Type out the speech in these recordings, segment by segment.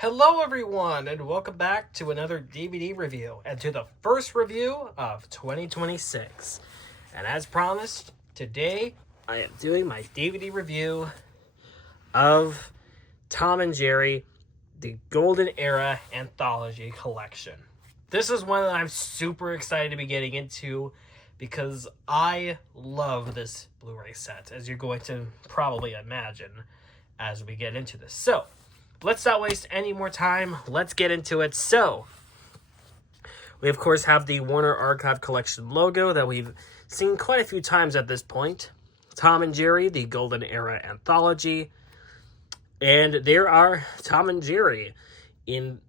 Hello everyone, and welcome back to another DVD review, and to the first review of 2026. And as promised, today I am doing my DVD review of Tom and Jerry, the Golden Era Anthology Collection. This is one that I'm super excited to be getting into because I love this Blu-ray set, as you're going to probably imagine as we get into this. So, let's not waste any more time. Let's get into it. So, we of course have the Warner Archive Collection logo that we've seen quite a few times at this point. Tom and Jerry, the Golden Era Anthology. And there are Tom and Jerry in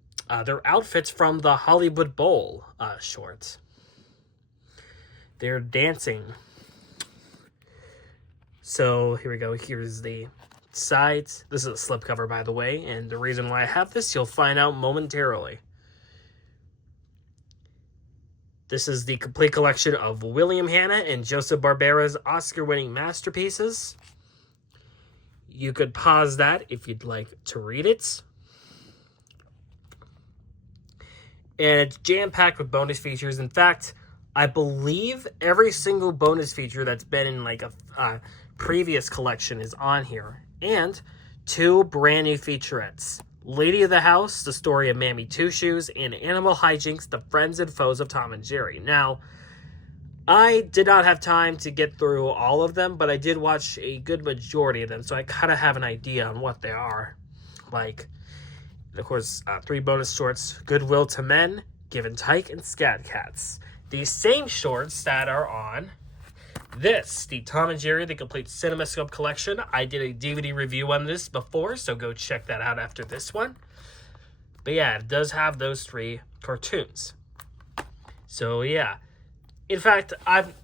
their outfits from the Hollywood Bowl shorts. They're dancing. So, here we go. Here's the sides. This is a slipcover, by the way, and the reason why I have this, you'll find out momentarily. This is the complete collection of William Hanna and Joseph Barbera's Oscar-winning masterpieces. You could pause that if you'd like to read it. And it's jam-packed with bonus features. In fact, I believe every single bonus feature that's been in like a previous collection is on here. And 2 brand new featurettes. Lady of the House, the story of Mammy Two Shoes, and Animal Hijinks, the friends and foes of Tom and Jerry. Now, I did not have time to get through all of them, but I did watch a good majority of them, so I kind of have an idea on what they are. Like, of course, 3 bonus shorts, Goodwill to Men, Give and Take, and Scat Cats. These same shorts that are on this, the Tom and Jerry, the Complete CinemaScope Collection. I did a DVD review on this before, so go check that out after this one. But yeah, it does have those 3 cartoons. So yeah. In fact, I've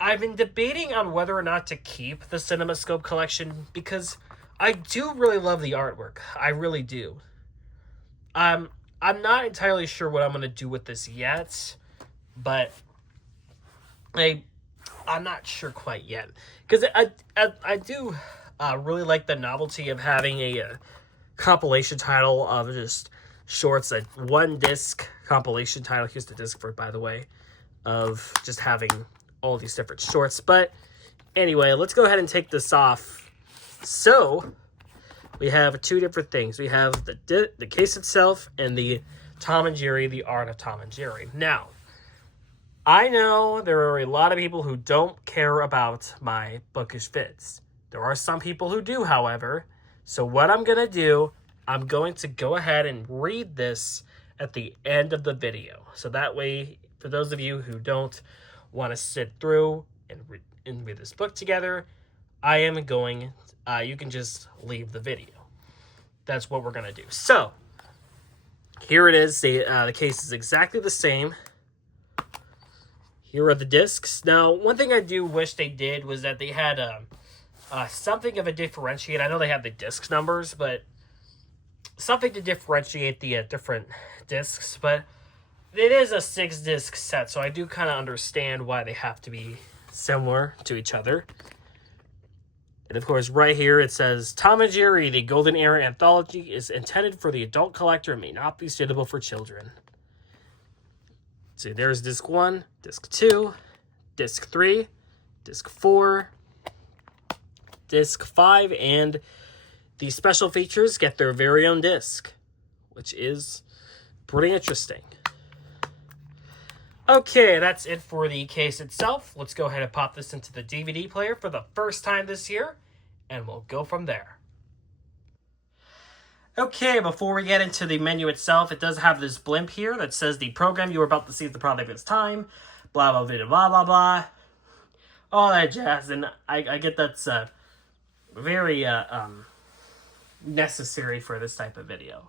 been debating on whether or not to keep the CinemaScope Collection because I do really love the artwork. I really do. I'm not entirely sure what I'm going to do with this yet, but I'm not sure quite yet, because I do really like the novelty of having a compilation title of just shorts, a 1-disc compilation title. Here's the disc for it, by the way, of just having all these different shorts. But anyway, let's go ahead and take this off. So, we have 2 different things. We have the case itself and the Tom and Jerry, the Art of Tom and Jerry. Now, I know there are a lot of people who don't care about my bookish vids. There are some people who do, however. So what I'm going to do, I'm going to go ahead and read this at the end of the video. So that way, for those of you who don't want to sit through and read this book together, I am going, you can just leave the video. That's what we're going to do. So, here it is. The case is exactly the same. Here are the discs. Now, one thing I do wish they did was that they had something of a differentiate. I know they have the disc numbers, but something to differentiate the different discs. But it is a 6-disc set, so I do kind of understand why they have to be similar to each other. And of course, right here it says, Tom and Jerry, the Golden Era Anthology is intended for the adult collector and may not be suitable for children. See, there's disc 1, disc 2, disc 3, disc 4, disc 5, and the special features get their very own disc, which is pretty interesting. Okay, that's it for the case itself. Let's go ahead and pop this into the DVD player for the first time this year, and we'll go from there. Okay, before we get into the menu itself, it does have this blimp here that says the program you are about to see is the product of its time, blah, blah, blah, blah, blah, blah, all that jazz, and I get that's very necessary for this type of video.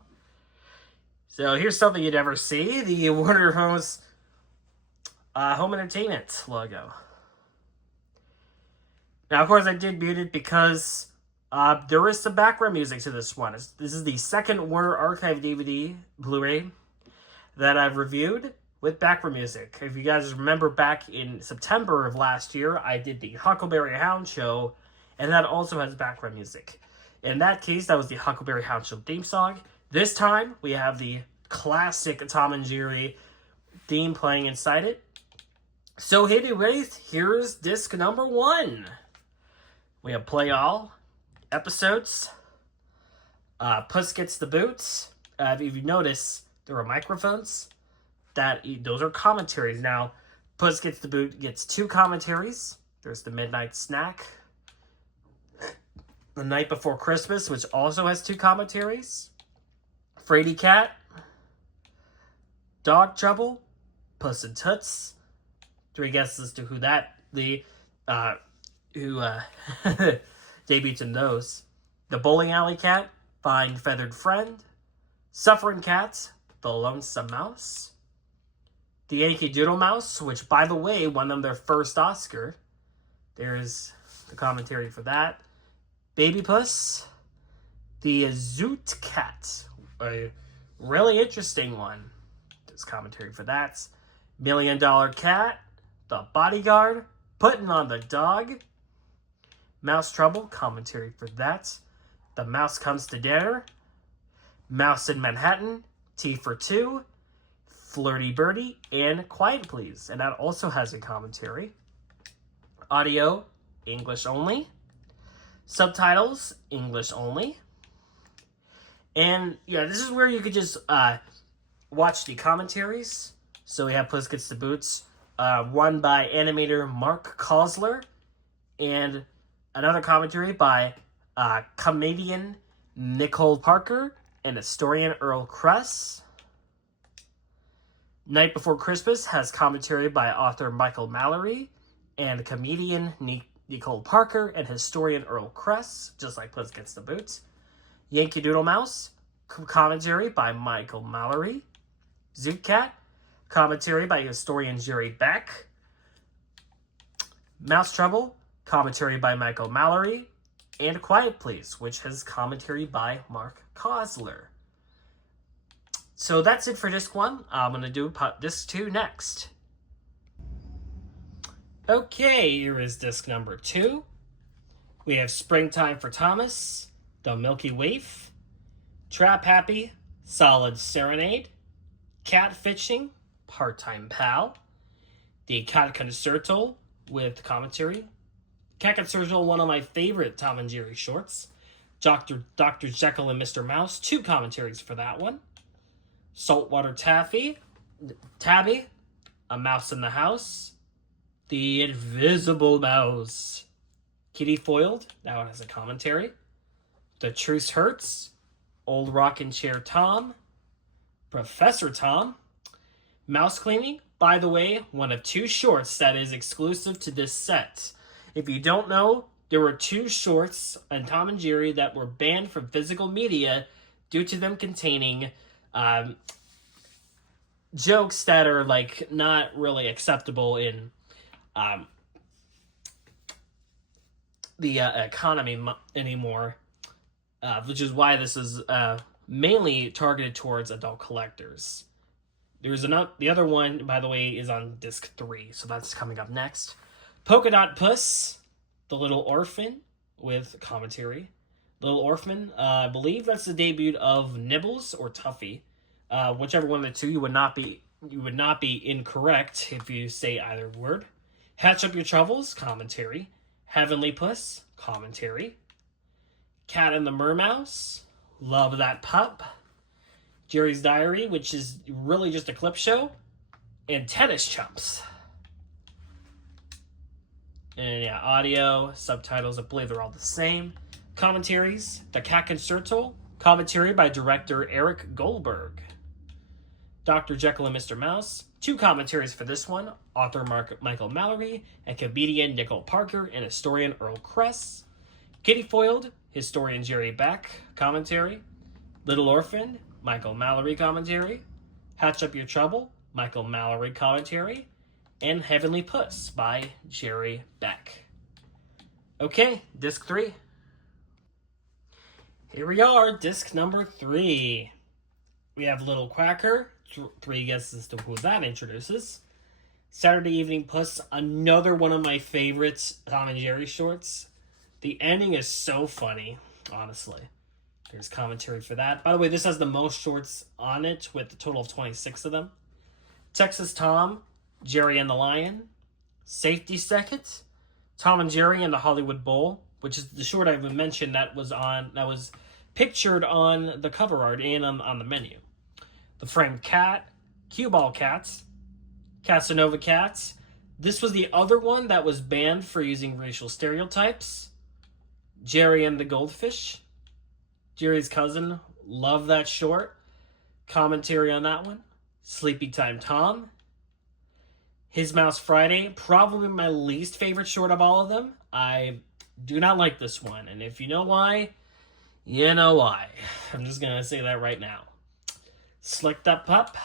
So here's something you'd never see, the Warner Bros. Home Entertainment logo. Now, of course, I did mute it because there is some background music to this one. This is the second Warner Archive DVD Blu-ray that I've reviewed with background music. If you guys remember back in September of last year, I did the Huckleberry Hound show, and that also has background music. In that case, that was the Huckleberry Hound show theme song. This time, we have the classic Tom and Jerry theme playing inside it. So, hey, Wraith, here's disc number 1. We have Play All episodes. Puss Gets the Boots. If you notice, there are microphones. Those are commentaries. Now, Puss Gets the Boot gets 2 commentaries. There's the Midnight Snack. The Night Before Christmas, which also has 2 commentaries. Fraidy Cat. Dog Trouble. Puss in Toots. 3 guesses as to who debuts in those. The Bowling Alley Cat. Fine Feathered Friend. Suffering Cat. The Lonesome Mouse. The Yankee Doodle Mouse, which, by the way, won them their first Oscar. There's the commentary for that. Baby Puss. The Zoot Cat. A really interesting one. There's commentary for that. $1 Million Cat. The Bodyguard. Putting on the Dog. Mouse Trouble. Commentary for that. The Mouse Comes to Dinner. Mouse in Manhattan. Tea for Two. Flirty Birdie, and Quiet Please. And that also has a commentary. Audio, English only. Subtitles, English only. And yeah, this is where you could just watch the commentaries. So we have Puss Gets the Boots, one by animator Mark Kosler, and another commentary by comedian Nicole Parker and historian Earl Kress. Night Before Christmas has commentary by author Michael Mallory and comedian Nicole Parker and historian Earl Kress, just like Puss Gets the Boots. Yankee Doodle Mouse, commentary by Michael Mallory. Zoot Cat, commentary by historian Jerry Beck. Mouse Trouble, commentary by Michael Mallory. And Quiet Please, which has commentary by Mark Kosler. So that's it for disc 1. I'm going to do disc 2 next. Okay, here is disc number 2. We have Springtime for Thomas, The Milky Waif, Trap Happy, Solid Serenade, Catfishing, Part-Time Pal, The Cat Concerto with commentary. Cat Concerto, one of my favorite Tom and Jerry shorts. Dr. Jekyll and Mr. Mouse, 2 commentaries for that one. Saltwater Tabby, A Mouse in the House, The Invisible Mouse, Kitty Foiled, that one has a commentary. The Truce Hurts, Old Rockin' Chair Tom, Professor Tom, Mouse Cleaning, by the way, one of 2 shorts that is exclusive to this set. If you don't know, there were 2 shorts on Tom and Jerry that were banned from physical media due to them containing jokes that are like not really acceptable in the economy anymore, which is why this is mainly targeted towards adult collectors. There's the other one, by the way, is on disc 3, so that's coming up next. Polka Dot Puss, The Little Orphan with commentary. Little Orphan, I believe that's the debut of Nibbles or Tuffy. Whichever one of the 2, you would not be incorrect if you say either word. Hatch Up Your Troubles, commentary. Heavenly Puss, commentary. Cat and the Mermouse, Love That Pup. Jerry's Diary, which is really just a clip show. And Tennis Chumps. And yeah, audio, subtitles, I believe they're all the same. Commentaries, The Cat Concerto, commentary by director Eric Goldberg. Dr. Jekyll and Mr. Mouse, 2 commentaries for this one, author Michael Mallory and comedian Nicole Parker and historian Earl Kress. Kitty Foiled, historian Jerry Beck, commentary. Little Orphan, Michael Mallory commentary. Hatch Up Your Trouble, Michael Mallory commentary. And Heavenly Puss by Jerry Beck. Okay, disc 3. Here we are, disc number 3. We have Little Quacker, 3 guesses to who that introduces. Saturday Evening Puss, another one of my favorites Tom and Jerry shorts. The ending is so funny, honestly. Here's commentary for that. By the way, this has the most shorts on it with a total of 26 of them. Texas Tom, Jerry and the Lion, Safety Second, Tom and Jerry and the Hollywood Bowl, which is the short I've mentioned that was pictured on the cover art and on the menu. The Framed Cat, Cue Ball Cats, Casanova Cats. This was the other one that was banned for using racial stereotypes. Jerry and the Goldfish, Jerry's Cousin. Love that short. Commentary on that one. Sleepy Time Tom, His Mouse Friday. Probably my least favorite short of all of them. I do not like this one. And if you know why, you know why. I'm just going to say that right now. Slicked Up Pup.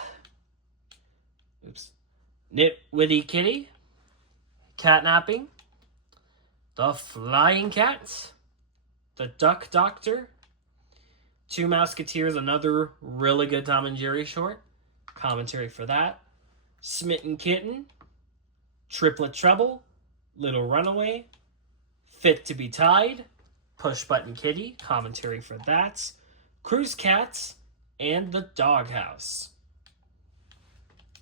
Oops. Nitwitty Kitty. Catnapping. The Flying Cat. The Duck Doctor. Two Musketeers, another really good Tom and Jerry short. Commentary for that. Smitten Kitten. Triplet Trouble. Little Runaway. Fit to be Tied. Push Button Kitty. Commentary for that. Cruise Cats. And The Doghouse.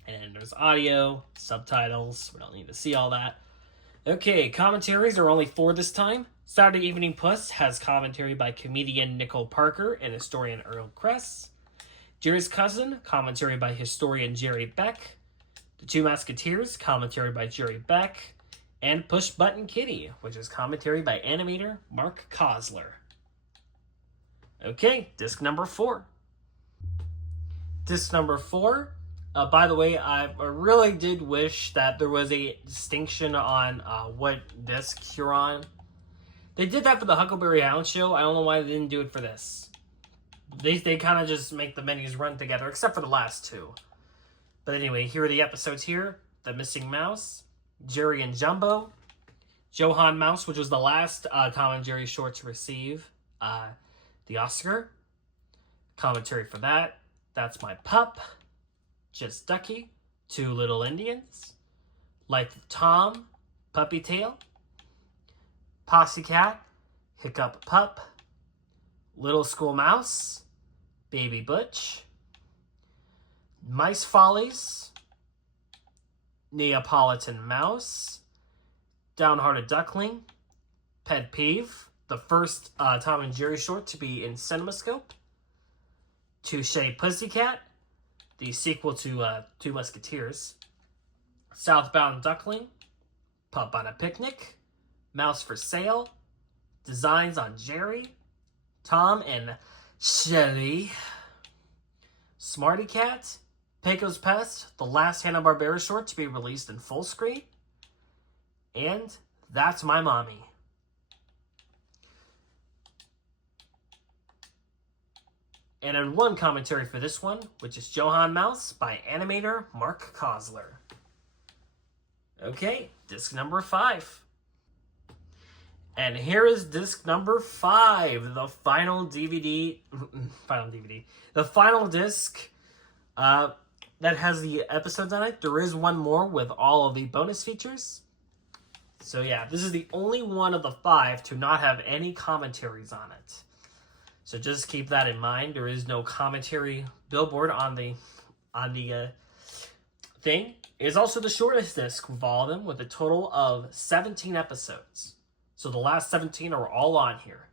And there's audio, subtitles. We don't need to see all that. Okay, commentaries are only 4 this time. Saturday Evening Puss has commentary by comedian Nicole Parker and historian Earl Kress. Jerry's Cousin, commentary by historian Jerry Beck. The Two Musketeers, commentary by Jerry Beck. And Push Button Kitty, which is commentary by animator Mark Kosler. Okay, disc number 4. Disc number 4. By the way, I really did wish that there was a distinction on what disc you're on. They did that for the Huckleberry Hound show. I don't know why they didn't do it for this. They kind of just make the menus run together, except for the last 2. But anyway, here are the episodes here. The Missing Mouse, Jerry and Jumbo, Johann Mouse, which was the last Tom and Jerry short to receive the Oscar. Commentary for that. That's My Pup. Just Ducky, Two Little Indians, Life of Tom, Puppy Tail, Posse Cat, Hiccup Pup, Little School Mouse, Baby Butch, Mice Follies, Neapolitan Mouse, Downhearted Duckling, Pet Peeve, the first Tom and Jerry short to be in CinemaScope, Touche Pussycat, the sequel to Two Musketeers, Southbound Duckling, Pup on a Picnic, Mouse for Sale, Designs on Jerry, Tom and Shelly, Smarty Cat, Pecos Pest, the last Hanna-Barbera short to be released in full screen, and That's My Mommy. And then one commentary for this one, which is Johann Mouse by animator Mark Kosler. Okay, disc number 5. And here is disc number 5, the final DVD, the final disc that has the episodes on it. There is one more with all of the bonus features. So yeah, this is the only one of the 5 to not have any commentaries on it. So just keep that in mind. There is no commentary billboard on the thing. It is also the shortest disc of all of them, with a total of 17 episodes. So the last 17 are all on here.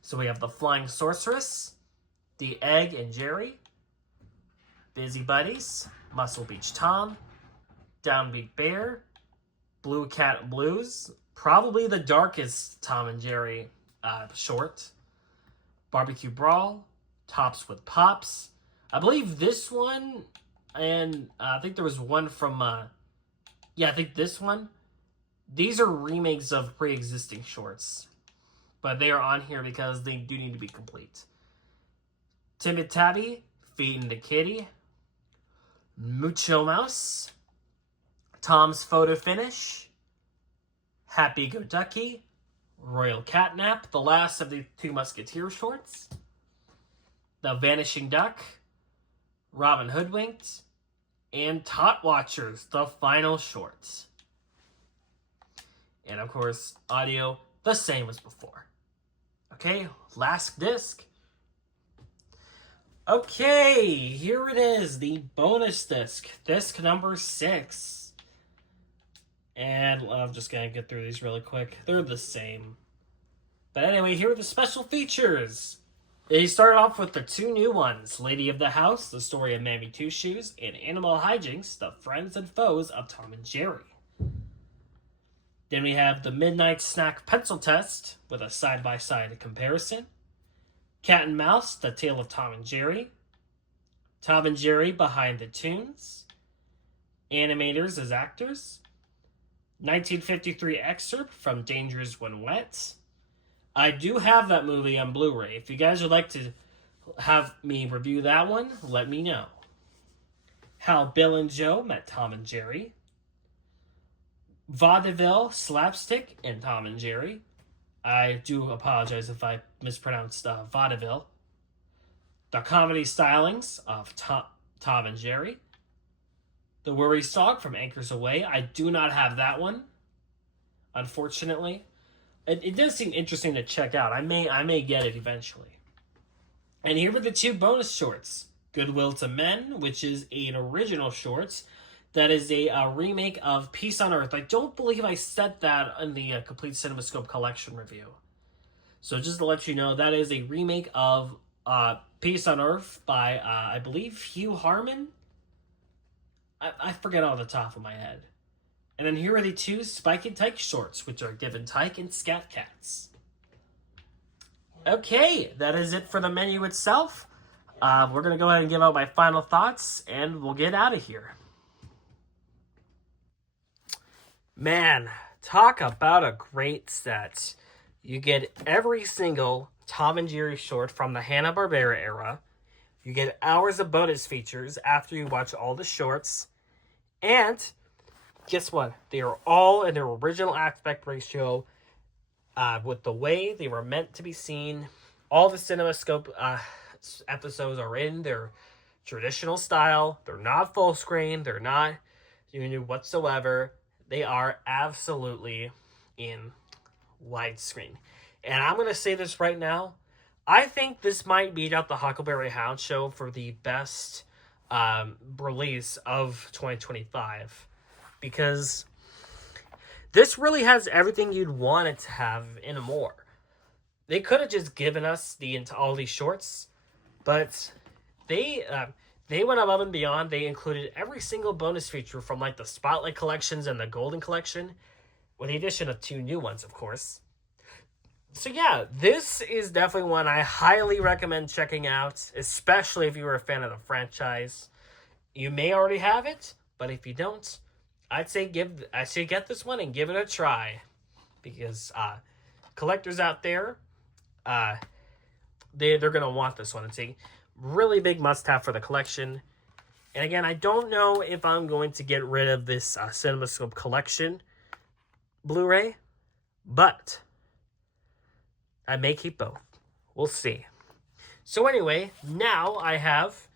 So we have The Flying Sorceress, The Egg and Jerry, Busy Buddies, Muscle Beach Tom, Downbeat Bear, Blue Cat Blues, probably the darkest Tom and Jerry short, Barbecue Brawl, Tops with Pops. I believe this one, and I think there was one from, I think this one. These are remakes of pre-existing shorts, but they are on here because they do need to be complete. Timid Tabby, Feeding the Kitty, Mucho Mouse, Tom's Photo Finish, Happy Go Ducky, Royal Catnap, the last of the Two Musketeer shorts, The Vanishing Duck, Robin Hoodwinked, and Tot Watchers, the final shorts. And of course, audio, the same as before. Okay, last disc. Okay, here it is, the bonus disc. Disc number 6. And I'm just going to get through these really quick. They're the same. But anyway, here are the special features. They started off with the 2 new ones, Lady of the House, the story of Mammy Two Shoes, and Animal Hijinks, the friends and foes of Tom and Jerry. Then we have the Midnight Snack Pencil Test with a side-by-side comparison. Cat and Mouse, the tale of Tom and Jerry. Tom and Jerry behind the tunes. Animators as actors. 1953 excerpt from Dangers When Wet. I do have that movie on Blu-ray. If you guys would like to have me review that one, let me know. How Bill and Joe Met Tom and Jerry. Vaudeville, Slapstick, and Tom and Jerry. I do apologize if I mispronounced vaudeville. The comedy stylings of Tom and Jerry. The Worry Song from Anchors Away. I do not have that one, unfortunately. It does seem interesting to check out. I may get it eventually. And here are the 2 bonus shorts. Goodwill to Men, which is an original shorts. That is a remake of Peace on Earth. I don't believe I said that in the Complete CinemaScope Collection review. So just to let you know, that is a remake of Peace on Earth by, I believe, Hugh Harman. I forget off the top of my head. And then here are the 2 Spike and Tyke shorts, which are Given Tyke and Scat Cats. Okay, that is it for the menu itself. We're going to go ahead and give out my final thoughts, and we'll get out of here. Man, talk about a great set. You get every single Tom and Jerry short from the Hanna-Barbera era. You get hours of bonus features after you watch all the shorts. And guess what? They are all in their original aspect ratio with the way they were meant to be seen. All the CinemaScope episodes are in their traditional style. They're not full screen. They're not new whatsoever. They are absolutely in widescreen. And I'm going to say this right now. I think this might beat out the Huckleberry Hound show for the best release of 2025. Because this really has everything you'd want it to have and more. They could have just given us all these shorts, but they went above and beyond. They included every single bonus feature from like the Spotlight collections and the Golden collection, with the addition of 2 new ones, of course. So yeah, this is definitely one I highly recommend checking out, especially if you were a fan of the franchise. You may already have it, but if you don't, I'd say get this one and give it a try, because collectors out there, they're gonna want this one. It's a really big must-have for the collection. And again, I don't know if I'm going to get rid of this CinemaScope Collection Blu-ray, but I may keep both. We'll see. So anyway, now I have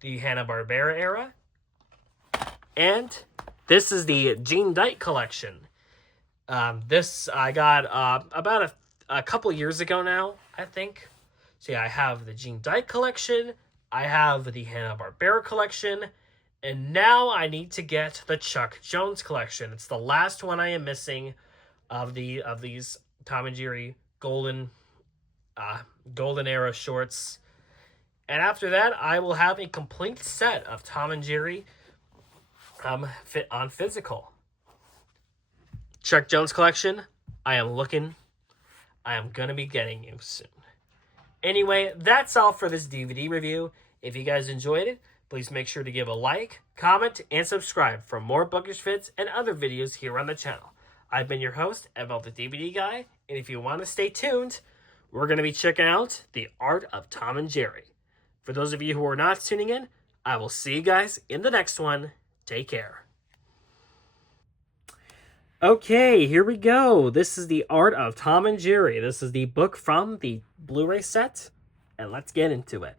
the Hanna-Barbera era, and this is the Gene Dyke collection. This I got about a couple years ago now, I think. So yeah, I have the Gene Dyke collection, I have the Hanna-Barbera collection, and now I need to get the Chuck Jones collection. It's the last one I am missing of these Tom and Jerry golden era shorts. And after that, I will have a complete set of Tom and Jerry on physical. Chuck Jones collection, I am going to be getting you soon. Anyway, that's all for this DVD review. If you guys enjoyed it, please make sure to give a like, comment, and subscribe for more bookish fits and other videos here on the channel. I've been your host, Eval the DVD Guy, and if you want to stay tuned, we're going to be checking out The Art of Tom and Jerry. For those of you who are not tuning in, I will see you guys in the next one. Take care. Okay, here we go. This is The Art of Tom and Jerry. This is the book from the Blu-ray set, and let's get into it.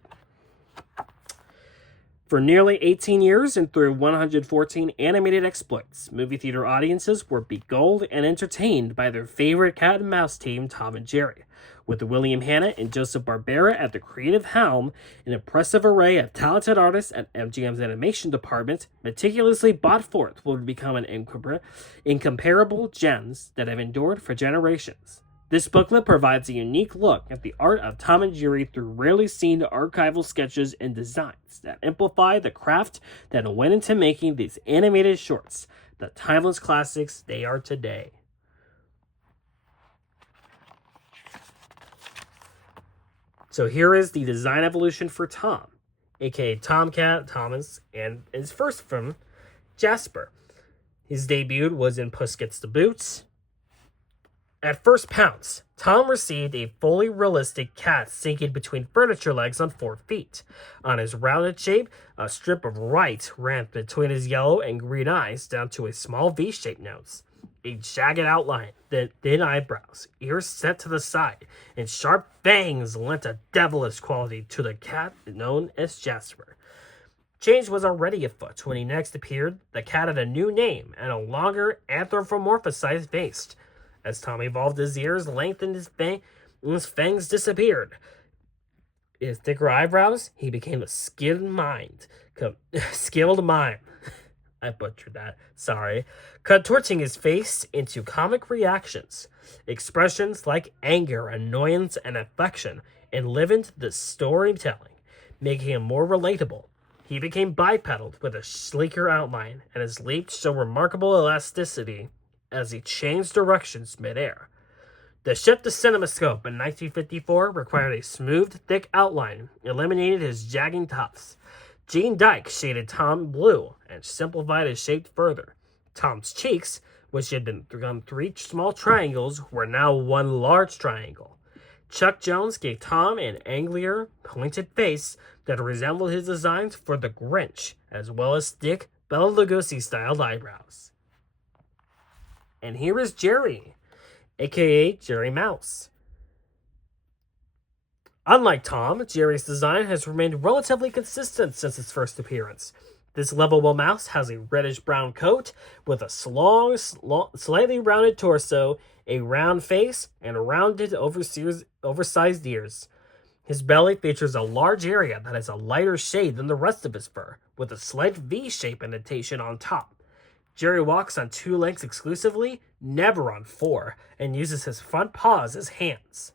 For nearly 18 years and through 114 animated exploits, movie theater audiences were beguiled and entertained by their favorite cat and mouse team, Tom and Jerry. With William Hanna and Joseph Barbera at the creative helm, an impressive array of talented artists at MGM's animation department meticulously brought forth what would become an incomparable gems that have endured for generations. This booklet provides a unique look at the art of Tom and Jerry through rarely seen archival sketches and designs that amplify the craft that went into making these animated shorts, the timeless classics they are today. So here is the design evolution for Tom, aka Tomcat, Thomas, and his first film, Jasper. His debut was in Puss Gets the Boots. At first pounce, Tom received a fully realistic cat sinking between furniture legs on 4 feet. On his rounded shape, a strip of white ran between his yellow and green eyes down to a small V-shaped nose. A jagged outline, thin eyebrows, ears set to the side, and sharp fangs lent a devilish quality to the cat known as Jasper. Change was already afoot when he next appeared. The cat had a new name and a longer anthropomorphized face. As Tom evolved, his ears lengthened, his fangs disappeared. His thicker eyebrows, he became a skilled mime. I butchered that, sorry. Contorting his face into comic reactions. Expressions like anger, annoyance, and affection enlivened the storytelling, making him more relatable. He became bipedal with a sleeker outline, and his leaps show remarkable elasticity as he changed directions mid-air. The shift to CinemaScope in 1954 required a smooth, thick outline, eliminated his jagging tufts. Gene Dyke shaded Tom blue and simplified his shape further. Tom's cheeks, which had become 3 small triangles, were now 1 large triangle. Chuck Jones gave Tom an angular, pointed face that resembled his designs for the Grinch, as well as thick, Bela Lugosi-styled eyebrows. And here is Jerry, aka Jerry Mouse. Unlike Tom, Jerry's design has remained relatively consistent since its first appearance. This lovable mouse has a reddish-brown coat with a slightly rounded torso, a round face, and rounded, oversized ears. His belly features a large area that has a lighter shade than the rest of his fur, with a slight V-shape indentation on top. Jerry walks on 2 legs exclusively, never on 4, and uses his front paws as hands.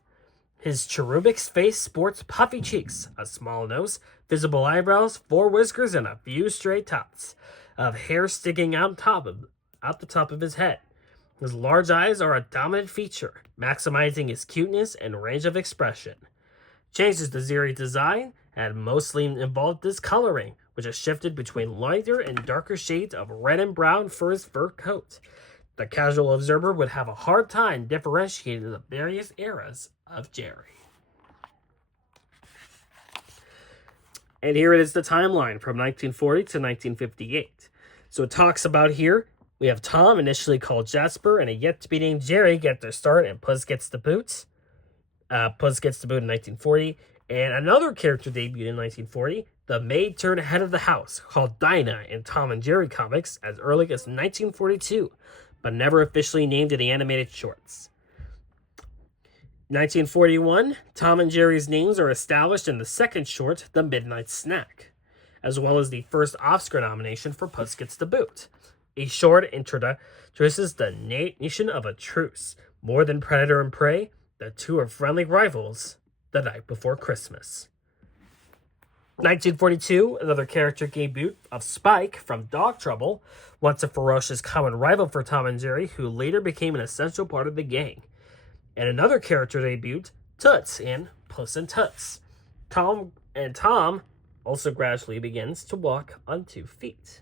His cherubic face sports puffy cheeks, a small nose, visible eyebrows, 4 whiskers, and a few stray tufts of hair sticking out the top of his head. His large eyes are a dominant feature, maximizing his cuteness and range of expression. Changes to Jerry's design had mostly involved discoloring, which has shifted between lighter and darker shades of red and brown for his fur coat. The casual observer would have a hard time differentiating the various eras of Jerry. And here it is, the timeline from 1940 to 1958. So it talks about here, we have Tom, initially called Jasper, and a yet-to-be-named Jerry get their start in Puss Gets the Boot. Puss Gets the Boot in 1940. And another character debuted in 1940, the maid turned head of the house, called Dinah in Tom and Jerry comics as early as 1942, but never officially named in the animated shorts. 1941, Tom and Jerry's names are established in the second short, The Midnight Snack, as well as the first Oscar nomination for Puss Gets the Boot. A short introduces the nation of a truce. More than predator and prey, the two are friendly rivals the night before Christmas. 1942, another character debut of Spike from Dog Trouble, once a ferocious common rival for Tom and Jerry, who later became an essential part of the gang. And another character debut, Toots in Puss in Toots. Tom also gradually begins to walk on 2 feet.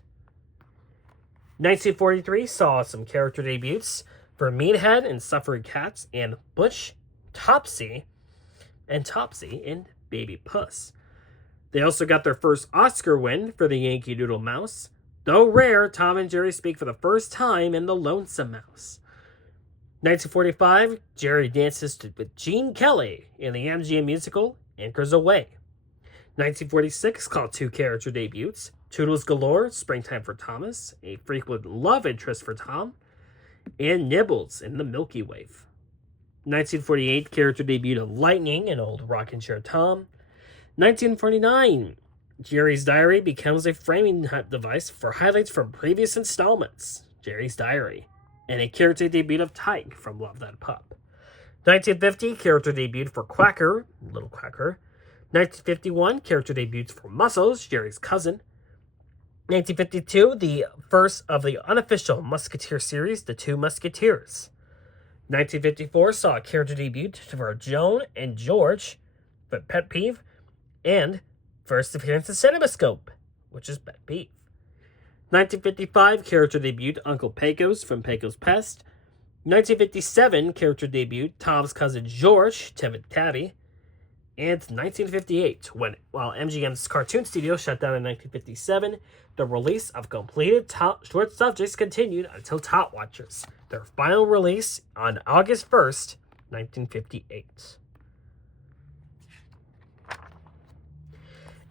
1943 saw some character debuts for Meathead in Suffering Cats and Butch, Topsy in Baby Puss. They also got their first Oscar win for the Yankee Doodle Mouse. Though rare, Tom and Jerry speak for the first time in The Lonesome Mouse. 1945, Jerry dances with Gene Kelly in the MGM musical Anchors Away. 1946 called 2 character debuts. Toodles Galore, Springtime for Thomas, a frequent love interest for Tom, and Nibbles in the Milky Way. 1948 character debut of Lightning, an old rocking chair Tom. 1949, Jerry's Diary becomes a framing device for highlights from previous installments, Jerry's Diary, and a character debut of Tyke from Love That Pup. 1950, character debut for Quacker, Little Quacker. 1951, character debuts for Muscles, Jerry's cousin. 1952, the first of the unofficial Musketeer series, The Two Musketeers. 1954 saw a character debut for Joan and George, but Pet Peeve, and first appearance of CinemaScope, which is Pet Peeve. 1955 character debut Uncle Pecos from Pecos Pest. 1957 character debut Tom's cousin George, Tivit Tabby. And 1958, while MGM's cartoon studio shut down in 1957, the release of completed short subjects continued until Tot Watchers, their final release on August 1st, 1958.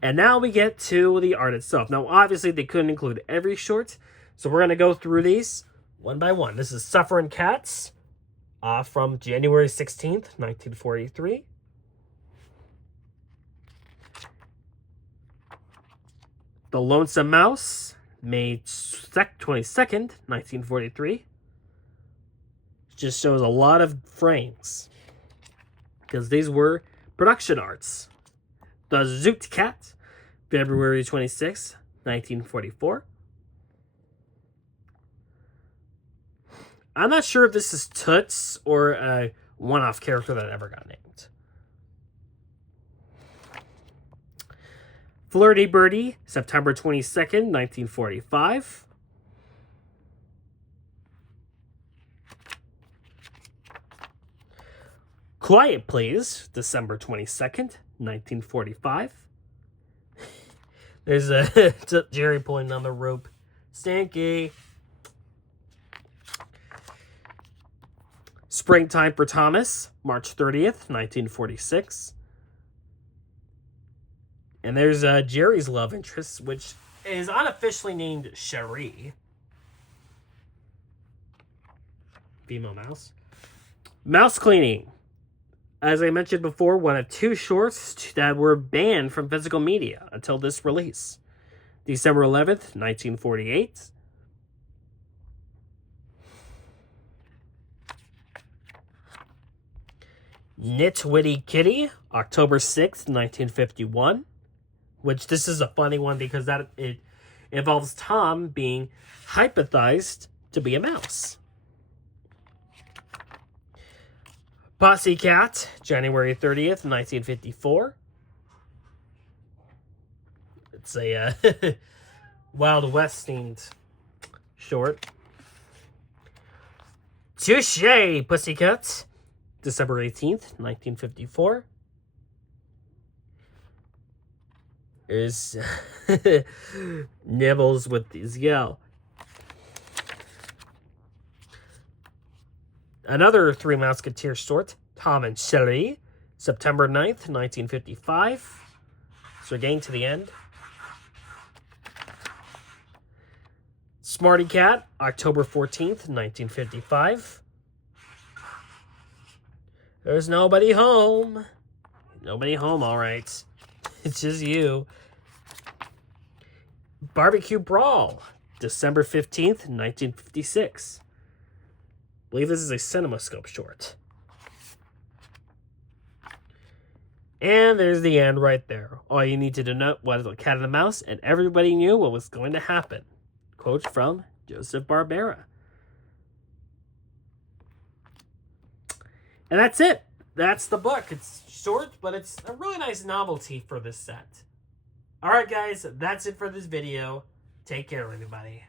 And now we get to the art itself. Now, obviously, they couldn't include every short, so we're going to go through these one by one. This is Suffering Cats from January 16th, 1943. The Lonesome Mouse, May 22nd, 1943. Just shows a lot of frames, because these were production arts. The Zoot Cat, February 26th, 1944. I'm not sure if this is Toots or a one-off character that ever got named. Flirty Birdie, September 22nd, 1945. Quiet Please, December 22nd, 1945. There's Jerry pulling on the rope. Stanky. Springtime for Thomas, March 30th, 1946. And there's Jerry's love interest, which is unofficially named Cherie. Female mouse. Mouse Cleaning. As I mentioned before, one of 2 shorts that were banned from physical media until this release. December 11th, 1948. Nitwitty Kitty, October 6th, 1951. Which this is a funny one because it involves Tom being hypothesized to be a mouse. Pussycat, January 30th, 1954. It's a Wild West themed short. Touché, Pussycat, December 18th, 1954. There's Nibbles with his yell. Another Three Musketeers short, Tom and Cherie, September 9th, 1955. So we're getting to the end. Smarty Cat, October 14th, 1955. There's nobody home. Nobody home, all right. It's just you. Barbecue Brawl, December 15th, 1956. I believe this is a CinemaScope short. And there's the end right there. All you needed to know was a cat and a mouse, and everybody knew what was going to happen. Quote from Joseph Barbera. And that's it. That's the book. It's short, but it's a really nice novelty for this set. Alright guys, that's it for this video. Take care everybody.